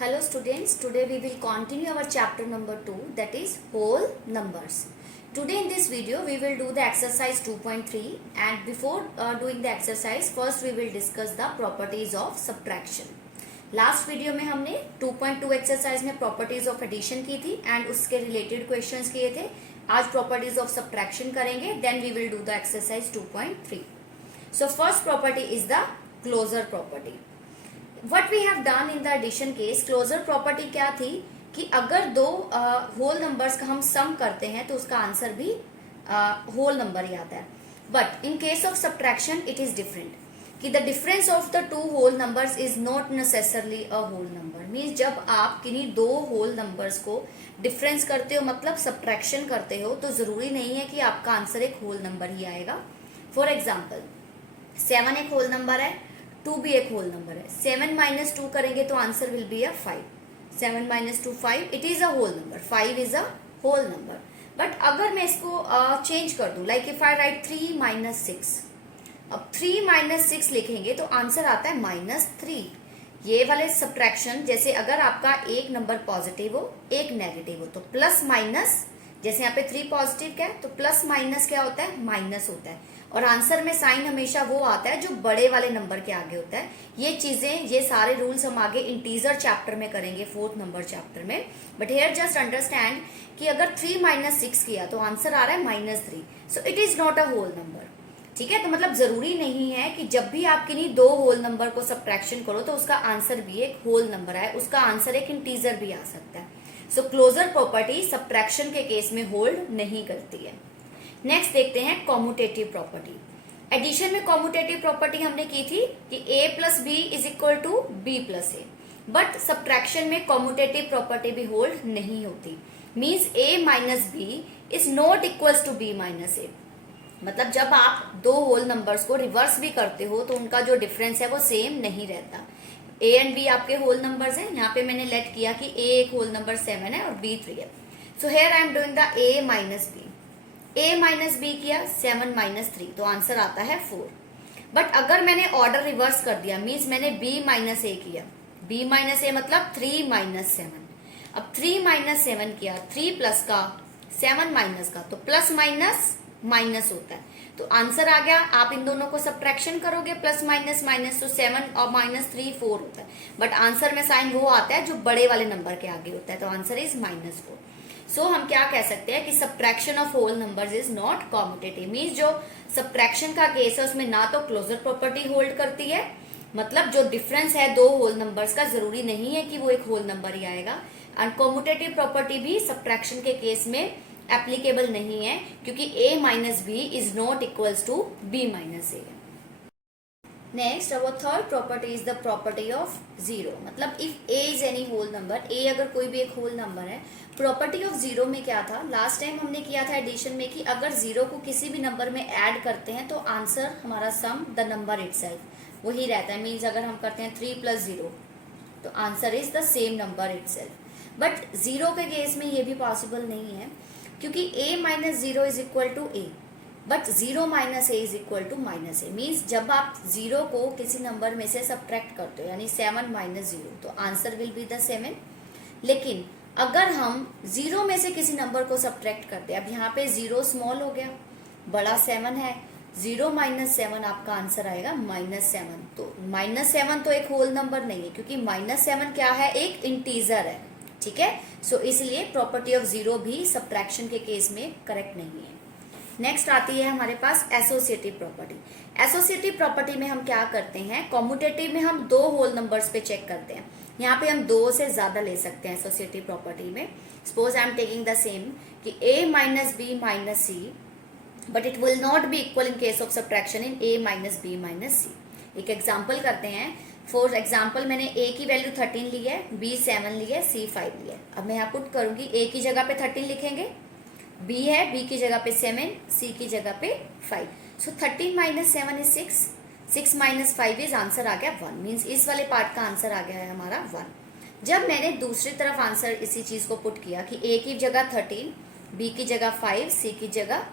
Hello students, today we will continue our chapter number 2, that is whole numbers. Today in this video we will do the exercise 2.3 and before doing the exercise first we will discuss the properties of subtraction. Last video में हमने 2.2 exercise में properties of addition की थी and उसके related questions किए थे. आज properties of subtraction करेंगे, then we will do the exercise 2.3. So first property is the closure property. What we have done in the addition case, closure property क्या थी कि अगर दो होल नंबर्स का हम सम करते हैं तो उसका आंसर भी होल नंबर ही आता है. But in case of subtraction it is different कि the difference of the two whole numbers is not necessarily a whole number. Means जब आप किन्हीं दो होल नंबर्स को डिफरेंस करते हो, मतलब सब्ट्रैक्शन करते हो, तो जरूरी नहीं है कि आपका आंसर एक होल नंबर ही आएगा. फॉर एग्जाम्पल 7 एक होल नंबर है, 2 भी एक होल नंबर है. 7 माइनस 2 करेंगे तो answer will be a 5. 7 minus 2 5, it is a whole number. 5 is a whole number. But अगर मैं इसको चेंज कर दूं, like if I write 3 minus 6, अब 3 माइनस 6 लिखेंगे तो आंसर आता है -3. ये वाले सब्ट्रैक्शन, जैसे अगर आपका एक नंबर पॉजिटिव हो एक नेगेटिव हो तो प्लस माइनस, जैसे यहाँ पे 3 पॉजिटिव क्या है तो प्लस माइनस क्या होता है, माइनस होता है. और आंसर में साइन हमेशा वो आता है जो बड़े वाले नंबर के आगे होता है. ये चीजें, ये सारे रूल्स हम आगे इंटीजर चैप्टर में करेंगे, 4th नंबर चैप्टर में. बट हेयर जस्ट अंडरस्टैंड कि अगर 3 माइनस 6 किया तो आंसर आ रहा है -3. So it is not a whole number. ठीक है, तो मतलब जरूरी नहीं है कि जब भी आप किन्हीं दो होल नंबर को सब्ट्रैक्शन करो तो उसका आंसर भी एक होल नंबर आए, उसका आंसर एक इंटीजर भी आ सकता है. सो क्लोजर प्रॉपर्टी सब्ट्रैक्शन के केस में होल्ड नहीं करती है. नेक्स्ट देखते हैं कॉम्यूटेटिव प्रॉपर्टी. एडिशन में कॉम्यूटेटिव प्रॉपर्टी हमने की थी कि a plus B is equal to B plus A. But subtraction में कॉम्यूटेटिव प्रॉपर्टी भी होल्ड नहीं होती. Means a minus B is not equals to b minus A. मतलब जब आप दो होल नंबर्स को रिवर्स भी करते हो तो उनका जो डिफरेंस है वो सेम नहीं रहता. a एंड b आपके होल नंबर्स हैं. यहाँ पे मैंने लेट किया कि a एक होल नंबर 7 है और b 3 है. So here I am doing the a minus B. a minus B किया 7 माइनस 3 तो आंसर आता है 4. बट अगर मैंने ऑर्डर रिवर्स कर दिया, मीन्स मैंने b माइनस ए किया, b माइनस ए मतलब 3 माइनस 7. अब 3 माइनस 7 किया, 3 प्लस का 7 माइनस का, तो प्लस माइनस माइनस होता है. तो आंसर आ गया. आप इन दोनों को सब्ट्रैक्शन करोगे प्लस माइनस माइनस, तो 7 और -3 4 होता है. बट आंसर में साइन वो आता है जो बड़े वाले नंबर के आगे होता है, तो आंसर इज -4. सो हम क्या कह सकते हैं कि subtraction of whole numbers is not commutative. Means जो सब्ट्रैक्शन का केस है उसमें ना तो क्लोजर प्रॉपर्टी होल्ड करती है, मतलब जो डिफरेंस है दो होल नंबर्स का जरूरी नहीं है कि वो एक होल नंबर ही आएगा. एंड कॉम्यूटेटिव प्रॉपर्टी भी सब्ट्रैक्शन के केस में एप्लीकेबल नहीं है क्योंकि a minus B is not equals to b minus A. Next our third property is the property of zero. मतलब if a is any whole number, a अगर कोई भी एक होल नंबर है. प्रॉपर्टी ऑफ जीरो में क्या था, last time हमने किया था एडिशन में कि अगर जीरो को किसी भी नंबर में ऐड करते हैं तो आंसर हमारा सम द नंबर इटसेल्फ वही रहता है. मीन्स अगर हम करते हैं 3 प्लस 0 तो answer is the same number itself. But zero के केस में ये भी पॉसिबल नहीं है क्योंकि a minus 0 is equal to a, but 0 minus A is equal to minus A. Means जब आप जीरो को किसी नंबर में से सब्ट्रैक्ट करते हो, यानी 7 माइनस 0, तो आंसर विल बी द 7. लेकिन अगर हम जीरो में से किसी नंबर को सब्ट्रैक्ट करते हैं, अब यहाँ पे 0 स्मॉल हो गया, बड़ा 7 है, 0 माइनस 7 आपका आंसर आएगा -7. तो -7 तो एक होल नंबर नहीं है क्योंकि -7 क्या है, एक इंटीजर है. ठीक है, सो इसलिए प्रॉपर्टी ऑफ जीरो भी सब्ट्रैक्शन के केस में करेक्ट नहीं है. नेक्स्ट आती है हमारे पास एसोसिएटिव प्रॉपर्टी. एसोसिएटिव प्रॉपर्टी में हम क्या करते हैं, कॉम्यूटेटिव में हम दो होल नंबर्स पे चेक करते हैं. यहाँ पे हम 2 से ज्यादा ले सकते हैं एसोसिएटिव प्रॉपर्टी में. Suppose I am taking the same कि a minus B minus C, but it will not be equal in case of subtraction in a minus B minus C. एक एग्जाम्पल करते हैं. फॉर एग्जाम्पल मैंने a की value 13 ली है, b 7 ली है, c 5 ली है. अब मैं यहाँ पुट करूंगी, a की जगह पे 13 लिखेंगे, b है, b की जगह पे 7, c की जगह पे 5. So 13 minus 7 is 6, 6 minus 5 is answer आ गया 1. मीन्स इस वाले पार्ट का आंसर आ गया है हमारा 1. जब मैंने दूसरी तरफ आंसर इसी चीज को पुट किया कि a की जगह 13, b की जगह 5, c की जगह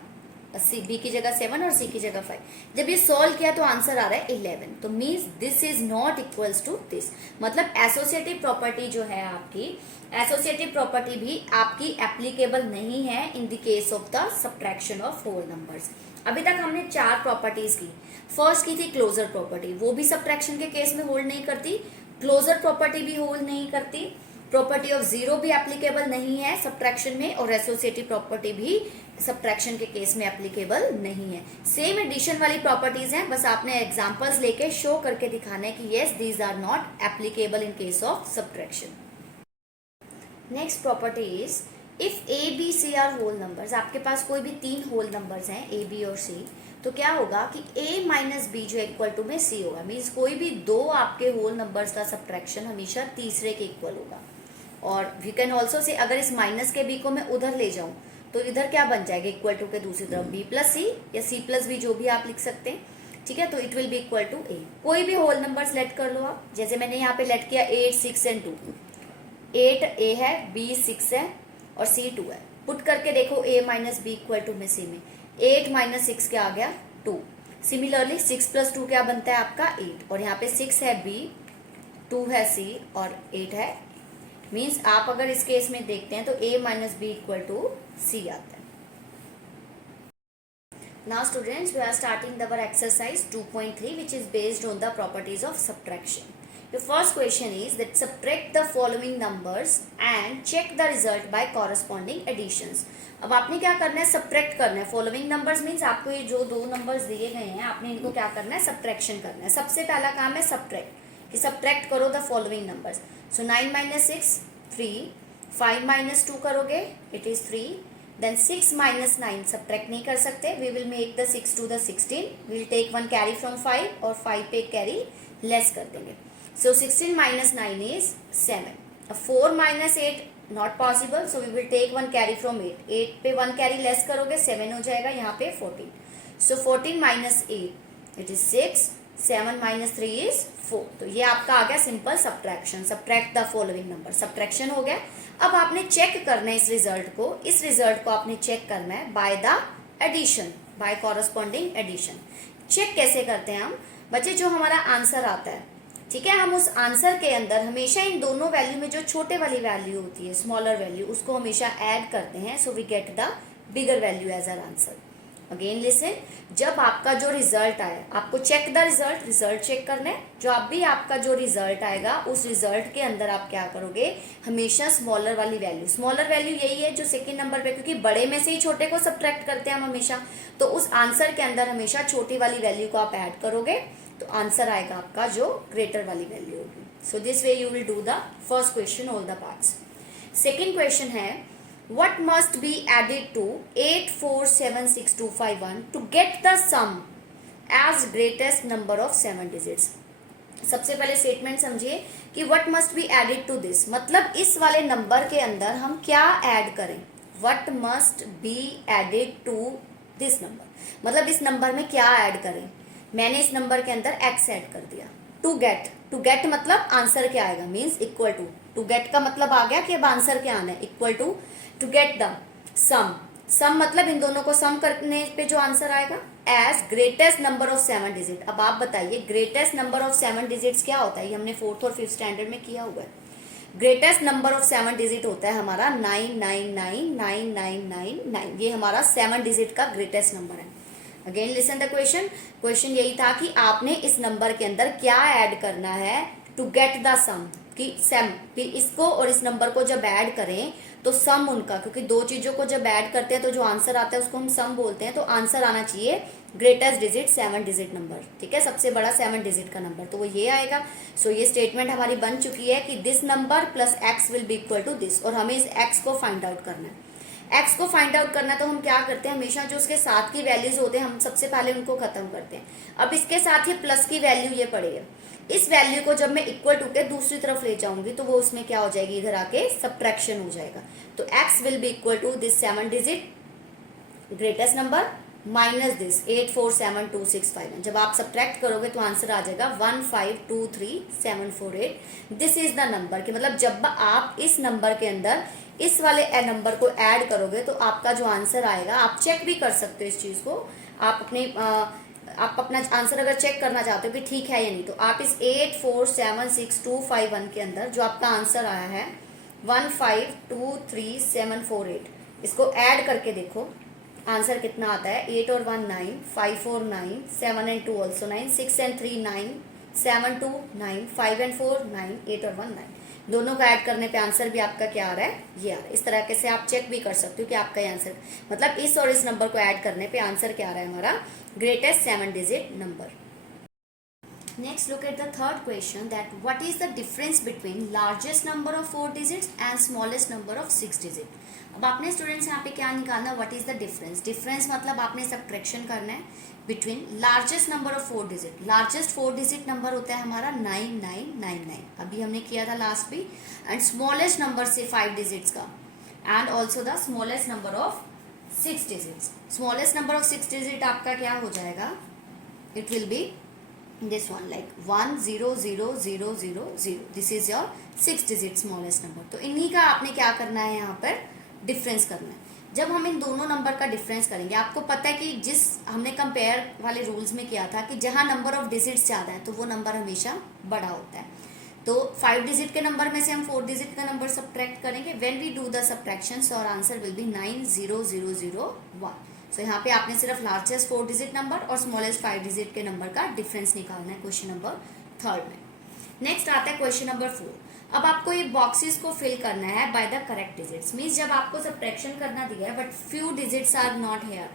बी की जगह 7 और सी की जगह 5। जब ये सॉल्व किया तो आंसर आ रहा है 11। तो means this is not equals to this. मतलब एसोसिएटिव प्रॉपर्टी जो है आपकी, एसोसिएटिव प्रॉपर्टी भी आपकी एप्लीकेबल नहीं है in the case of the subtraction of whole numbers. अभी तक हमने 4 प्रॉपर्टीज की। फर्स्ट की थी क्लोजर प्रॉपर्टी, वो भी सब्ट्रैक्शन के केस में होल्ड नहीं करती। क्लोजर प्रॉपर्टी भी होल्ड नहीं करती। प्रॉपर्टी ऑफ जीरो भी एप्लीकेबल नहीं है सब्ट्रैक्शन में, और एसोसिएटिव प्रॉपर्टी भी सब्ट्रैक्शन के केस में एप्लीकेबल नहीं है। सेम एडिशन वाली प्रॉपर्टीज हैं, बस आपने एग्जांपल्स लेके शो करके दिखाना है कि yes these are not applicable in case of subtraction. Next property is if A B C are whole numbers. आपके पास कोई भी 3 होल नंबर्स हैं ए बी और सी, तो क्या होगा कि a माइनस बी जो इक्वल टू में c होगा। मीन्स कोई भी 2 आपके होल नंबर्स का सब्ट्रैक्शन हमेशा तीसरे के इक्वल होगा। और वी कैन ऑल्सो से अगर इस माइनस के b को मैं उधर ले जाऊं तो इधर क्या बन जाएगा, इक्वल टू के दूसरी तरफ b प्लस सी या c प्लस बी, जो भी आप लिख सकते हैं। ठीक है, तो it will be equal to a। कोई भी होल नंबर सेलेक्ट कर लो आप, जैसे मैंने यहाँ पे लेट किया 8, 6 एंड 2। 8 a है, b 6 है और c 2 है। पुट करके देखो a minus B equal to में c में 8 माइनस 6 क्या आ गया 2। सिमिलरली 6 प्लस 2 क्या बनता है आपका 8, और यहाँ पे 6 है b, 2 है c और 8 है। मीन्स आप अगर इस केस में देखते हैं तो a minus B equal to c आता है। Now students, we are starting our exercise 2.3 which is based on the properties of subtraction. The first question is that subtract the following numbers and check the result by corresponding additions. अब आपने क्या करना है, subtract करना है। Following numbers means आपको ये जो 2 नंबर्स दिए गए हैं आपने इनको क्या करना है, सब्ट्रैक्शन करना है। सबसे पहला काम है सब्ट्रैक्ट, कि सब्ट्रैक्ट करो the following numbers. So 9 minus 6 3, 5 minus 2 करोगे it is 3, then 6 minus 9 subtract नहीं कर सकते। We will make the 6 to the 16, we will take 1 carry from 5 और 5 पे कैरी लेस कर देंगे। So 16 minus 9 is 7. 4 minus 8 not possible, so we will take 1 carry from 8. 8 पे 1 carry less करोगे 7 हो जाएगा, यहाँ पे 14. So 14 minus 8 it is 6. 7 minus 3 is 4. तो ये आपका आ गया simple subtraction. Subtract the following number, subtraction हो गया। अब आपने चेक करना है इस रिजल्ट को आपने चेक करना है by the addition, by corresponding addition. Check कैसे करते हैं हम बच्चे, जो हमारा आंसर आता है, ठीक है, हम उस आंसर के अंदर हमेशा इन दोनों वैल्यू में जो छोटे वाली वैल्यू होती है, स्मॉलर वैल्यू, उसको हमेशा ऐड करते हैं। So we get the bigger value as our answer. Again listen, जब आपका जो रिजल्ट आए, आपको चेक द रिजल्ट चेक करना है। जो अब भी आपका जो रिजल्ट आएगा उस रिजल्ट के अंदर आप क्या करोगे, हमेशा स्मॉलर वाली वैल्यू, स्मॉलर वैल्यू यही है जो सेकंड नंबर पे, क्योंकि बड़े में से ही छोटे को सब्ट्रैक्ट करते हैं हम हमेशा, तो उस आंसर के अंदर हमेशा छोटी वाली वैल्यू को आप ऐड करोगे तो आंसर आएगा आपका जो ग्रेटर वाली वैल्यू होगी। So this way you will do the first question all the parts. Second question है, what must be added to 8476251 to get the sum as greatest number of 7 digits। सबसे पहले statement समझिए कि what must be added to this, मतलब इस वाले number के अंदर हम क्या ऐड करें। what must be added to this number, मतलब इस नंबर में क्या ऐड करें। मैंने इस नंबर के अंदर x ऐड कर दिया। टू गेट मतलब आंसर क्या आएगा, मीन्स इक्वल टू गेट का मतलब आ गया कि अब आंसर क्या आना है, equal to get the sum मतलब इन दोनों को सम करने पे जो आंसर आएगा as greatest number of 7 digit. अब आप बताइए ग्रेटेस्ट नंबर ऑफ 7 डिजिट्स क्या होता है, ये हमने 4th और 5th स्टैंडर्ड में किया हुआ है। ग्रेटेस्ट नंबर ऑफ 7 डिजिट होता है हमारा 999999, ये हमारा 7 डिजिट का ग्रेटेस्ट नंबर है। अगेन लिसन द क्वेश्चन यही था कि आपने इस नंबर के अंदर क्या ऐड करना है टू गेट द सम, कि सम इसको और इस नंबर को जब ऐड करें तो सम उनका, क्योंकि 2 चीजों को जब ऐड करते हैं तो जो आंसर आता है उसको हम सम बोलते हैं, तो आंसर आना चाहिए ग्रेटेस्ट डिजिट 7 डिजिट नंबर, ठीक है, सबसे बड़ा 7 डिजिट का नंबर, तो वो ये आएगा। सो ये स्टेटमेंट हमारी बन चुकी है कि this number plus x will be equal to this, और हमें इस एक्स को फाइंड आउट करना है। एक्स को फाइंड आउट करना तो हम क्या करते हैं, हमेशा जो उसके साथ की वैल्यूज होते हैं हम सबसे पहले उनको खत्म करते हैं। अब इसके साथ ही प्लस की वैल्यू ये पड़ी है, इस वैल्यू को जब मैं इक्वल टू के दूसरी तरफ ले जाऊंगी तो वो उसमें क्या हो जाएगी, इधर आके सब्ट्रैक्शन हो जाएगा। तो x will be equal to this 7 digit greatest number minus this 8472651। जब आप सब्ट्रैक्ट करोगे तो आंसर आ जाएगा 1523748। दिस इज द नंबर, कि मतलब जब आप इस नंबर के अंदर इस वाले नंबर को ऐड करोगे तो आपका जो आंसर आएगा, आप चेक भी कर सकते हो इस चीज को, आप अपना आंसर अगर चेक करना चाहते हो कि ठीक है या नहीं, तो आप इस 8476251 के अंदर जो आपका आंसर आया है 1523748, इसको ऐड करके देखो आंसर कितना आता है। 8 और 1 9, 5 और 9, 7 and 2 also 9, 6 and 3 9, 7 2 9, 5 and 4 9, 8 और 1 9, दोनों का ऐड करने पे आंसर भी आपका क्या आ रहा है, ये आ रहा है। इस तरह से आप चेक भी कर सकते हो कि आपका ये आंसर, मतलब इस और इस नंबर को ऐड करने पे आंसर क्या आ रहा है हमारा, greatest 7 digit number. Next, look at the third question, that what is the difference between largest number of 4 digits and smallest number of 6 digit। अब आपने स्टूडेंट्स यहाँ पे क्या निकालना, what is the difference. Difference मतलब आपने सब्ट्रैक्शन करना है between largest number of 4 digit. Largest 4 digit number होता है हमारा 9999, अभी हमने किया था लास्ट भी, एंड स्मॉलेस्ट नंबर से 5 डिजिट्स का, and also the smallest number of 6 digits. Smallest number of 6 digit आपका क्या हो जाएगा, it will B this one like 100000, this is your 6 digit smallest number। तो इन्हीं का आपने क्या करना है, यहाँ पर डिफरेंस करना है। जब हम इन दोनों नंबर का डिफरेंस करेंगे, आपको पता है कि जिस हमने कंपेयर वाले रूल्स में किया था कि जहां नंबर ऑफ डिजिट्स ज्यादा है तो वो नंबर हमेशा बड़ा होता है। तो 5 डिजिट के नंबर में से हम 4 डिजिट का नंबर सब्ट्रैक्ट करेंगे। When we do the subtraction, और आंसर विल बी 90001। तो यहाँ पे आपने सिर्फ लार्जेस्ट 4 डिजिट नंबर और स्मॉलेस्ट 5 डिजिट के नंबर का डिफरेंस निकालना है क्वेश्चन नंबर 3 में। नेक्स्ट आता है क्वेश्चन नंबर 4। अब आपको ये बॉक्सेस को फिल करना है by the correct digits. Means जब आपको सब्ट्रैक्शन करना दिया है but few digits are not here,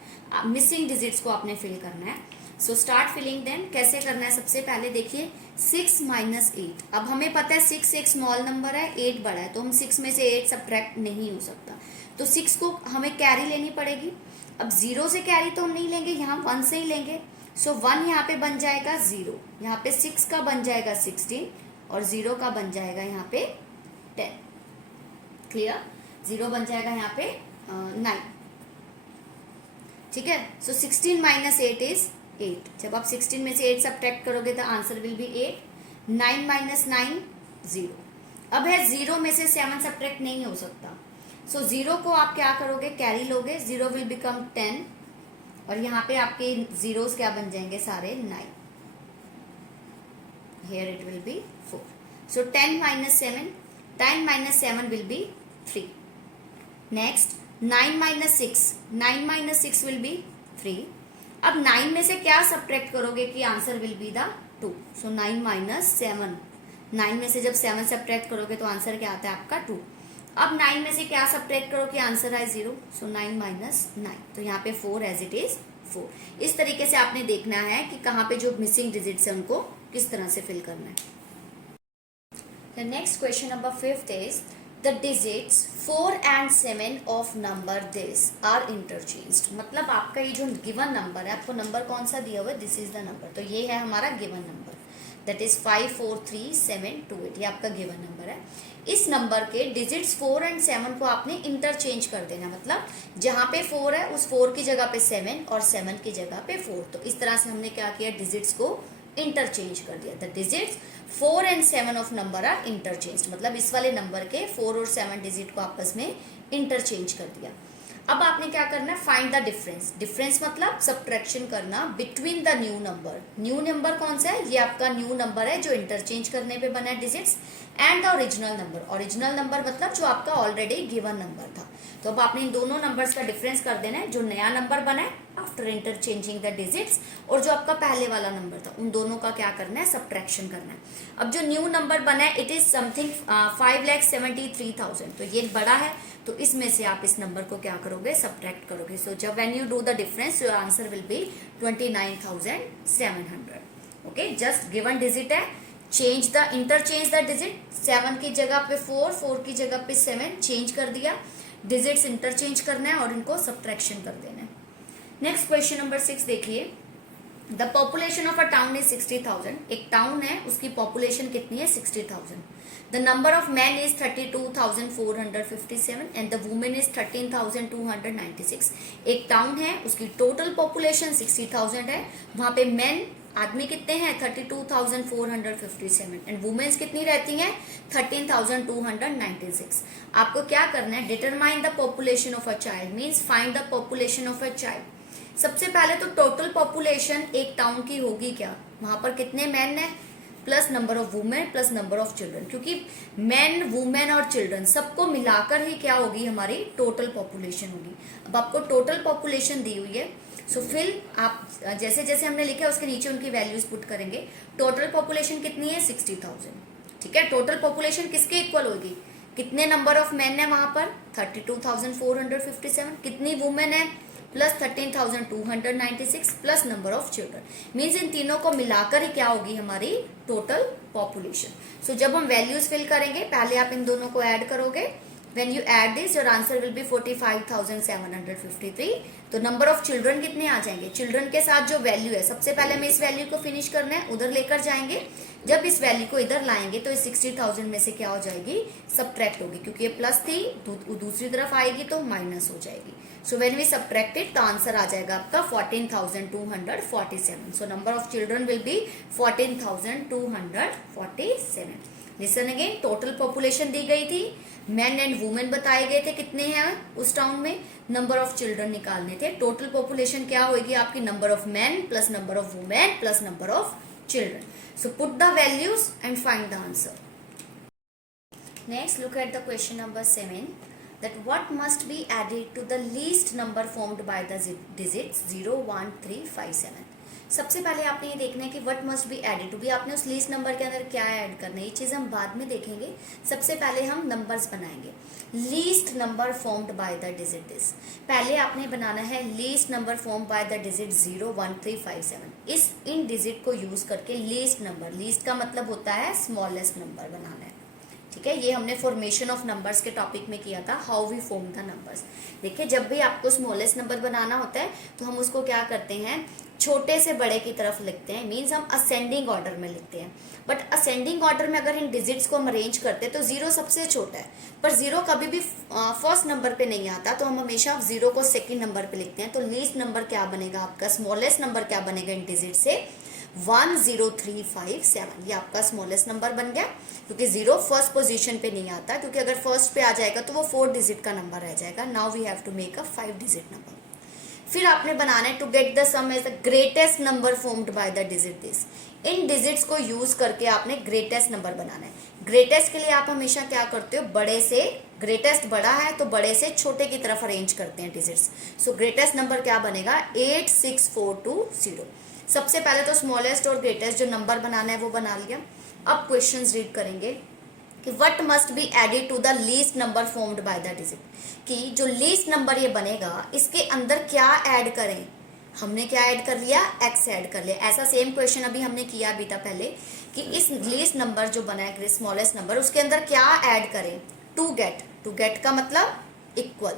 missing digits को आपने फिल करना है। So start filling then. कैसे करना है, सबसे पहले देखिए 6 माइनस 8। अब हमें पता है 6 एक स्मॉल नंबर है, 8 बड़ा है, तो हम 6 में से 8 सब्ट्रैक्ट नहीं हो सकता, तो 6 को हमें कैरी लेनी पड़ेगी। अब 0 से कैरी तो हम नहीं लेंगे, यहाँ 1 से ही लेंगे। सो 1 यहाँ पे बन जाएगा 0, यहाँ पे 6 का बन जाएगा 16 और 0 का बन जाएगा यहाँ पे 10। क्लियर, 0 बन जाएगा यहाँ पे 9। ठीक है, सो 16 माइनस 8 इज 8। जब आप 16 में से 8 सब्ट्रैक्ट करोगे तो आंसर विल बी 8। 9 माइनस 9 0। अब है 0 में से 7 सब्ट्रैक्ट नहीं हो सकता, सो 0 को आप क्या करोगे, कैरी लोगे, 0 विल बिकम 10 और यहाँ पे आपके जीरोस क्या बन जाएंगे सारे 9। Here it will B 4। So 10 minus 7, 10 minus 7 will be 3। Next 9 minus 6, 9 minus 6 will be 3। अब 9 में से क्या सब्ट्रैक्ट करोगे कि answer will be the 2। So 9 minus 7, 9 में से जब 7 सब्ट्रैक्ट करोगे तो आंसर क्या आता है आपका 2। अब 9 में से क्या सब्ट्रैक्ट करो कि आंसर है 0। सो 9 माइनस 9, तो यहाँ पे 4 एज इट इज 4। इस तरीके से आपने देखना है कि कहाँ पे जो मिसिंग डिजिट्स है उनको किस तरह से फिल करना है। The next question number 5 is the digits 4 and 7 of number this are interchanged। मतलब आपका ये जो गिवन नंबर है, आपको नंबर कौन सा दिया हुआ है, दिस इज द नंबर, तो ये है हमारा गिवन नंबर, दैट इज 543728, ये आपका गिवन नंबर है। इस नंबर के डिजिट्स 4 एंड 7 को आपने इंटरचेंज कर देना, मतलब जहां पे 4 है उस 4 की जगह पे 7 और 7 की जगह पे 4। तो इस तरह से हमने क्या किया, डिजिट्स को इंटरचेंज कर दिया। The digits 4 and 7 of number are interchange, मतलब इस वाले नंबर के 4 और 7 डिजिट को आपस में इंटरचेंज कर दिया। अब आपने क्या करना है, फाइंड द डिफरेंस। डिफरेंस मतलब सब्ट्रैक्शन करना between the new number. New number कौन सा है, ये आपका न्यू नंबर है जो इंटरचेंज करने पे बना है digits, and the original number. Original number मतलब जो आपका ऑलरेडी गिवन नंबर था। तो अब आपने इन दोनों नंबर्स का डिफरेंस कर देना है, जो नया नंबर बना है आफ्टर इंटरचेंजिंग द डिजिट्स, और जो आपका पहले वाला नंबर था, उन दोनों का क्या करना है, सब्ट्रैक्शन करना है। अब जो न्यू नंबर बना है इट इज समथिंग 5,73,000, तो ये बड़ा है, तो इसमें से आप इस नंबर को क्या करोगे, सब्ट्रैक्ट करोगे। सो जब when you do the difference your answer will be 29,700। Okay, just given digit है, change the interchange the digit, 7 की जगह पे 4, 4 की जगह पे 7 चेंज कर दिया, डिजिट्स इंटरचेंज करना है और इनको सब्ट्रैक्शन कर देना है। नेक्स्ट क्वेश्चन नंबर 6 देखिए, the population of a town is 60,000। एक टाउन है, उसकी पॉपुलेशन कितनी है, 60,000। The number of man is 32,457 and the women is 13,296। एक टाउन है, उसकी टोटल पॉपुलेशन 60,000 है, वहां पे मैन आदमी कितने हैं 32,457 एंड वुमेन्स कितनी रहती हैं 13,296। आपको क्या करना है, determine the population of a child means find the population of a child. सबसे पहले तो टोटल पॉपुलेशन एक टाउन की होगी क्या, वहां पर कितने मैन है plus number of women plus number of children, क्योंकि मैन वुमेन और चिल्ड्रन सबको मिलाकर ही क्या होगी हमारी टोटल पॉपुलेशन होगी। अब आपको टोटल पॉपुलेशन दी हुई है, सो फिर आप जैसे जैसे हमने लिखा है उसके नीचे उनकी वैल्यूज पुट करेंगे। टोटल पॉपुलेशन कितनी है 60,000, ठीक है। टोटल पॉपुलेशन किसके इक्वल होगी, कितने नंबर ऑफ मैन है वहां पर 32,457, कितनी वुमेन है plus 13,296 plus number of children, means in तीनों को मिलाकर ही क्या होगी हमारी टोटल पॉपुलेशन। सो जब हम वैल्यूज फिल करेंगे पहले आप इन दोनों को ऐड करोगे, when you add this your answer will be 45,753। तो नंबर ऑफ चिल्ड्रन कितने आ जाएंगे, चिल्ड्रन के साथ जो वैल्यू है सबसे पहले हमें इस वैल्यू को फिनिश करना है, उधर लेकर जाएंगे। जब इस वैल्यू को इधर लाएंगे तो इस 60,000 में से क्या हो जाएगी सब्ट्रैक्ट होगी, क्योंकि ये प्लस थी दूसरी तरफ आएगी तो माइनस हो जाएगी। So when we subtract it तो आंसर आ जाएगा आपका 14,247। So number of children will be 14,247। Listen again, total population दी गई थी, मैन एंड वुमेन बताए गए थे कितने हैं उस टाउन में, नंबर ऑफ चिल्ड्रन निकालने थे। टोटल पॉपुलेशन क्या होगी आपकी number of man plus number of women plus number of children. So put the values and find the answer. Next look at the question number 7 that what must be added to the least number formed by the digits 0, 1, 3, 5, 7। सबसे पहले आपने ये देखना है कि what must be added to be, आपने उस least number के अंदर क्या ऐड करना है, ये चीज हम बाद में देखेंगे। सबसे पहले हम नंबर्स बनाएंगे। Least number formed by the digit this, पहले आपने बनाना है least number form by the digit 0, 1, 3, 5, 7। In digit को यूज करके लीस्ट नंबर, लीस्ट का मतलब होता है स्मॉलेस्ट नंबर बनाना है, ठीक है। ये हमने फॉर्मेशन ऑफ नंबर्स के टॉपिक में किया था, how we form the numbers. देखिए जब भी आपको स्मॉलेस्ट नंबर बनाना होता है तो हम उसको क्या करते हैं छोटे से बड़े की तरफ लिखते हैं, मीन्स हम असेंडिंग ऑर्डर में लिखते हैं। बट असेंडिंग ऑर्डर में अगर इन डिजिट्स को हम अरेंज करते हैं तो 0 सबसे छोटा है, पर 0 कभी भी फर्स्ट नंबर पे नहीं आता, तो हम हमेशा 0 को सेकंड नंबर पे लिखते हैं। तो लीस्ट नंबर क्या बनेगा आपका, स्मॉलेस्ट नंबर क्या बनेगा इन डिजिट से 10357, ये आपका स्मॉलेस्ट नंबर बन गया, क्योंकि 0 फर्स्ट पोजीशन पे नहीं आता, क्योंकि अगर फर्स्ट पे आ जाएगा तो वो 4 डिजिट का नंबर रह जाएगा। Now we have to make a 5 digit number. फिर आपने बनाना है to get the sum as the greatest number formed by the digit this, इन डिजिट्स को यूज करके आपने ग्रेटेस्ट नंबर बनाना है। ग्रेटेस्ट के लिए आप हमेशा क्या करते हो, बड़े से, ग्रेटेस्ट बड़ा है तो बड़े से छोटे की तरफ अरेंज करते हैं डिजिट्स। सो ग्रेटेस्ट नंबर क्या बनेगा 86420। सबसे पहले तो स्मॉलेस्ट और ग्रेटेस्ट जो नंबर बनाना है वो बना लिया। अब क्वेश्चंस रीड करेंगे कि what must be added to the least number formed by the digit, कि जो लीस्ट नंबर ये बनेगा इसके अंदर क्या ऐड करें। हमने क्या ऐड कर लिया, एक्स ऐड कर लिया। ऐसा सेम क्वेश्चन अभी हमने किया भी था पहले कि इस लीस्ट नंबर जो बना है स्मॉलेस्ट नंबर उसके अंदर क्या ऐड करें। टू गेट का मतलब equal,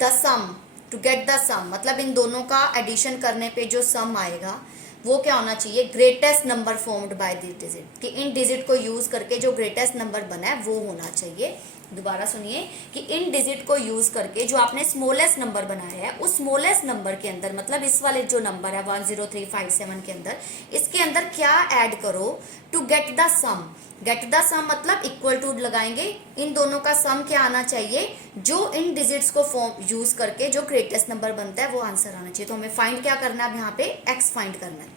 the sum, to get the sum मतलब इन दोनों का एडिशन करने पे जो सम आएगा वो क्या होना चाहिए, greatest number formed by this digit, कि इन डिजिट को यूज करके जो ग्रेटेस्ट नंबर बना है वो होना चाहिए। दोबारा सुनिए कि इन डिजिट को यूज करके जो आपने स्मॉलेस्ट नंबर बनाया है उस स्मॉलेस्ट नंबर के अंदर, मतलब इस वाले जो नंबर है 10357 के अंदर, इसके अंदर क्या ऐड करो to get the sum. Get the sum मतलब इक्वल टू लगाएंगे, इन दोनों का सम क्या आना चाहिए, जो इन डिजिट्स को फॉर्म यूज करके जो ग्रेटेस्ट नंबर बनता है वो आंसर आना चाहिए। तो हमें फाइंड क्या करना है, अब यहाँ पे एक्स फाइंड करना है।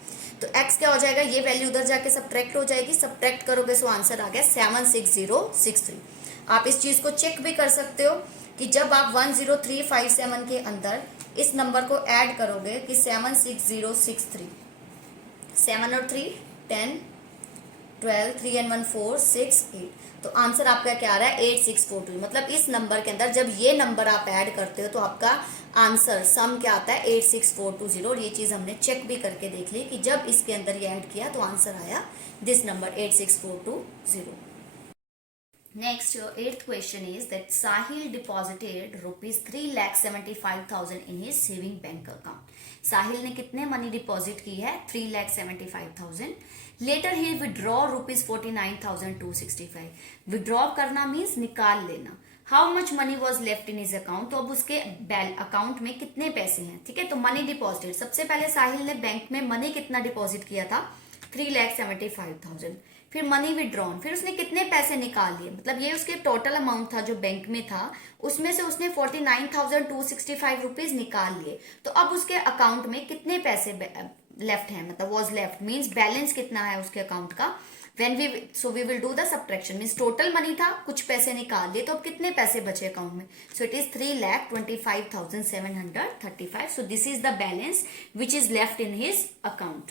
तो एक्स क्या हो जाएगा, ये वैल्यू उधर जाके सब्ट्रैक्ट हो जाएगी, सब्ट्रैक्ट करोगे तो आंसर आ गया 76063। आप इस चीज को चेक भी कर सकते हो कि जब आप 10357 के अंदर इस नंबर को ऐड करोगे कि 76063, 7 और 3 10, 12, 3 and 1 4 6 8, तो आंसर आपका क्या आ रहा है 8642। मतलब इस नंबर के अंदर जब ये नंबर आप ऐड करते हो तो आपका आंसर सम क्या आता है 86420। और ये चीज हमने चेक भी करके देख ली कि जब इसके अंदर ये ऐड किया तो आंसर आया this number 86420। Next, your 8th question is that Sahil deposited rupees 3,75,000 in his saving bank account. साहिल ने कितने मनी डिपॉजिट की है 3,75,000। लेटर ही विड्रॉ रुपीज 49,265। विड्रॉ करना मीन्स निकाल लेना। How much money was left in his account, तो अब उसके अकाउंट में कितने पैसे हैं, ठीक है। तो मनी डिपॉजिटेड, सबसे पहले साहिल ने बैंक में मनी कितना डिपॉजिट किया था, 3,75,000। फिर मनी विड्रॉन, फिर उसने कितने पैसे निकाल लिए, मतलब ये उसके टोटल अमाउंट था जो बैंक में था, उसमें से उसने 49,265 रुपीज निकाल लिए। तो अब उसके अकाउंट में कितने पैसे लेफ्ट हैं, मतलब वॉज लेफ्ट मीन्स बैलेंस कितना है उसके अकाउंट का। when we we will do the subtraction means total money था, कुछ पैसे निकाल लिए, तो अब कितने पैसे बचे अकाउंट में, सो it is 3,25,735। so this is the balance which is left in his account.